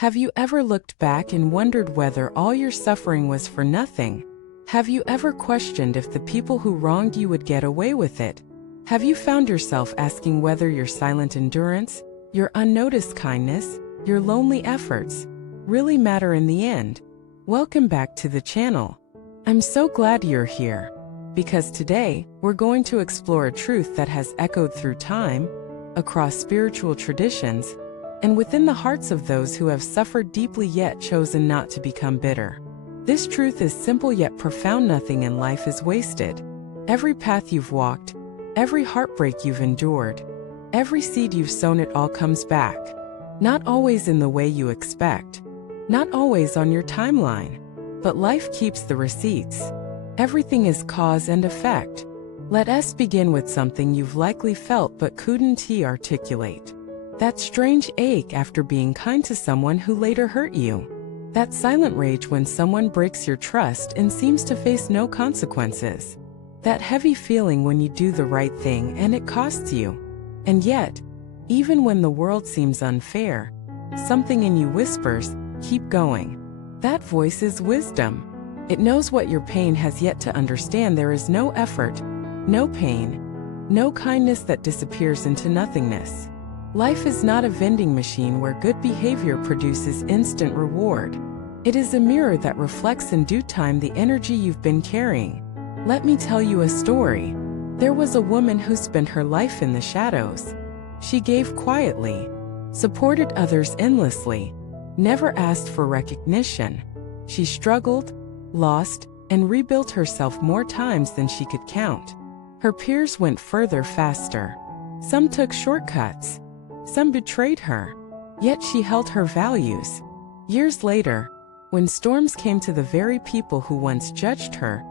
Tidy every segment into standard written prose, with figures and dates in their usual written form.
Have you ever looked back and wondered whether all your suffering was for nothing? Have you ever questioned if the people who wronged you would get away with it? Have you found yourself asking whether your silent endurance, your unnoticed kindness, your lonely efforts, really matter in the end? Welcome back to the channel. I'm so glad you're here, because today, we're going to explore a truth that has echoed through time, across spiritual traditions, and within the hearts of those who have suffered deeply yet chosen not to become bitter. This truth is simple yet profound: nothing in life is wasted. Every path you've walked, every heartbreak you've endured, every seed you've sown, it all comes back. Not always in the way you expect, not always on your timeline, but life keeps the receipts. Everything is cause and effect. Let us begin with something you've likely felt but couldn't articulate. That strange ache after being kind to someone who later hurt you. That silent rage when someone breaks your trust and seems to face no consequences. That heavy feeling when you do the right thing and it costs you. And yet, even when the world seems unfair, something in you whispers, keep going. That voice is wisdom. It knows what your pain has yet to understand. There is no effort, no pain, no kindness that disappears into nothingness. Life is not a vending machine where good behavior produces instant reward. It is a mirror that reflects in due time the energy you've been carrying. Let me tell you a story. There was a woman who spent her life in the shadows. She gave quietly, supported others endlessly, never asked for recognition. She struggled, lost, and rebuilt herself more times than she could count. Her peers went further faster. Some took shortcuts. Some betrayed her. Yet she held her values. Years later, when storms came to the very people who once judged her,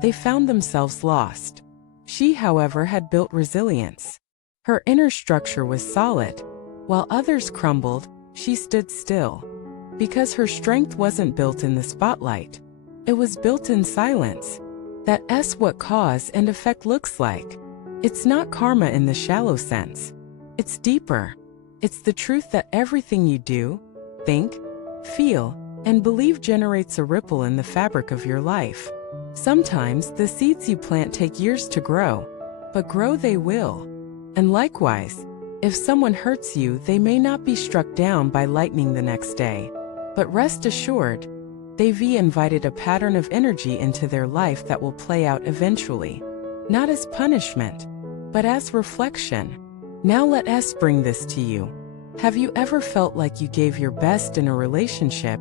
they found themselves lost. She, however, had built resilience. Her inner structure was solid. While others crumbled, she stood still. Because her strength wasn't built in the spotlight. It was built in silence. That's what cause and effect looks like. It's not karma in the shallow sense. It's deeper. It's the truth that everything you do, think, feel, and believe generates a ripple in the fabric of your life. Sometimes the seeds you plant take years to grow, but grow they will. And likewise, if someone hurts you, they may not be struck down by lightning the next day. But rest assured, they've invited a pattern of energy into their life that will play out eventually. Not as punishment, but as reflection. Now let us bring this to you. Have you ever felt like you gave your best in a relationship,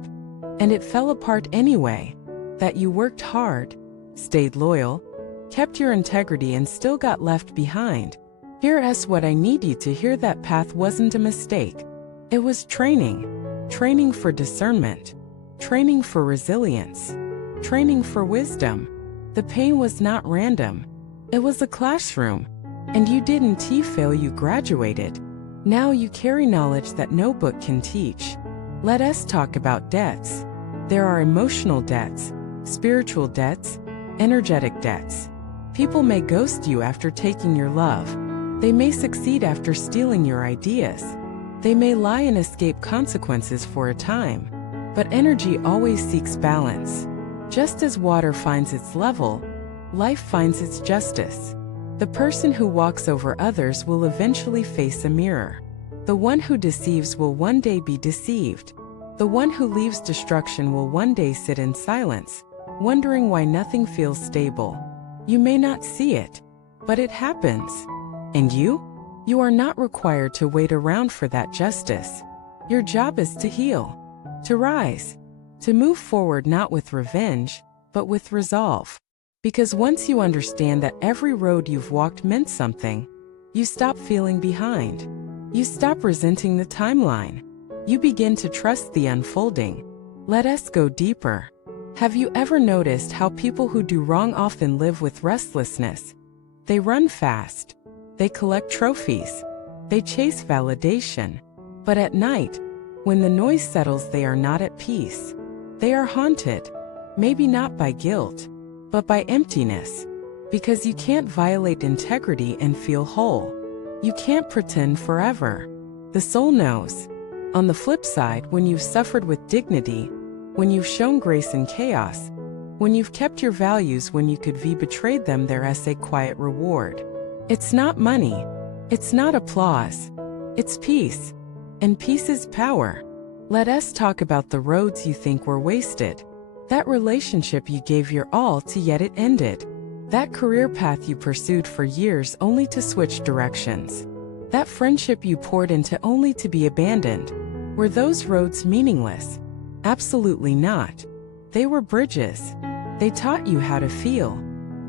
and it fell apart anyway? That you worked hard, stayed loyal, kept your integrity, and still got left behind? Hear us what I need you to hear. That path wasn't a mistake. It was training. Training for discernment. Training for resilience. Training for wisdom. The pain was not random. It was a classroom. And you didn't fail, you graduated. Now you carry knowledge that no book can teach. Let us talk about debts. There are emotional debts, spiritual debts, energetic debts. People may ghost you after taking your love. They may succeed after stealing your ideas. They may lie and escape consequences for a time. But energy always seeks balance. Just as water finds its level, life finds its justice. The person who walks over others will eventually face a mirror. The one who deceives will one day be deceived. The one who leaves destruction will one day sit in silence, wondering why nothing feels stable. You may not see it, but it happens. And you? You are not required to wait around for that justice. Your job is to heal, to rise, to move forward, not with revenge, but with resolve. Because once you understand that every road you've walked meant something, you stop feeling behind. You stop resenting the timeline. You begin to trust the unfolding. Let us go deeper. Have you ever noticed how people who do wrong often live with restlessness? They run fast. They collect trophies. They chase validation. But at night, when the noise settles, they are not at peace. They are haunted, maybe not by guilt, but by emptiness. Because you can't violate integrity and feel whole. You can't pretend forever. The soul knows. On the flip side, when you've suffered with dignity, when you've shown grace in chaos, when you've kept your values when you could have betrayed them, there's a quiet reward. It's not money. It's not applause. It's peace. And peace is power. Let us talk about the roads you think were wasted. That relationship you gave your all to yet it ended. That career path you pursued for years only to switch directions. That friendship you poured into only to be abandoned. Were those roads meaningless? Absolutely not. They were bridges. They taught you how to feel,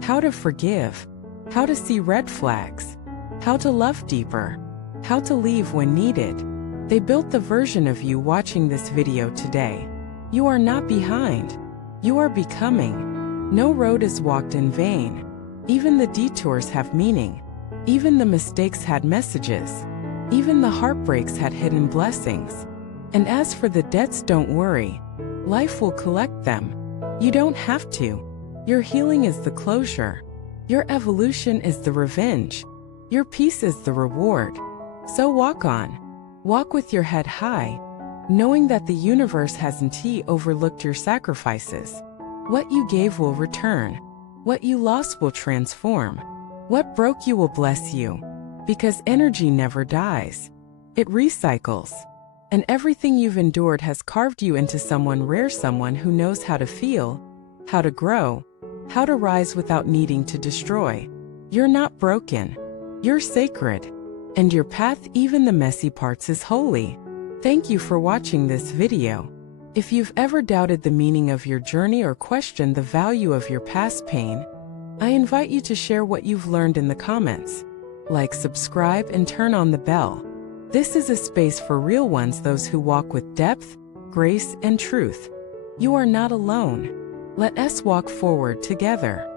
how to forgive, how to see red flags, how to love deeper, how to leave when needed. They built the version of you watching this video today. You are not behind. You are becoming. No road is walked in vain. Even the detours have meaning. Even the mistakes had messages. Even the heartbreaks had hidden blessings. And as for the debts, don't worry. Life will collect them. You don't have to. Your healing is the closure. Your evolution is the revenge. Your peace is the reward. So walk on. Walk with your head high, knowing that the universe hasn't overlooked your sacrifices. What you gave will return. What you lost will transform. What broke you will bless you. Because energy never dies. It recycles. And everything you've endured has carved you into someone rare, someone who knows how to feel, how to grow, how to rise without needing to destroy. You're not broken. You're sacred. And your path, even the messy parts, is holy. Thank you for watching this video. If you've ever doubted the meaning of your journey or questioned the value of your past pain, I invite you to share what you've learned in the comments. Like, subscribe, and turn on the bell. This is a space for real ones, those who walk with depth, grace, and truth. You are not alone. Let us walk forward together.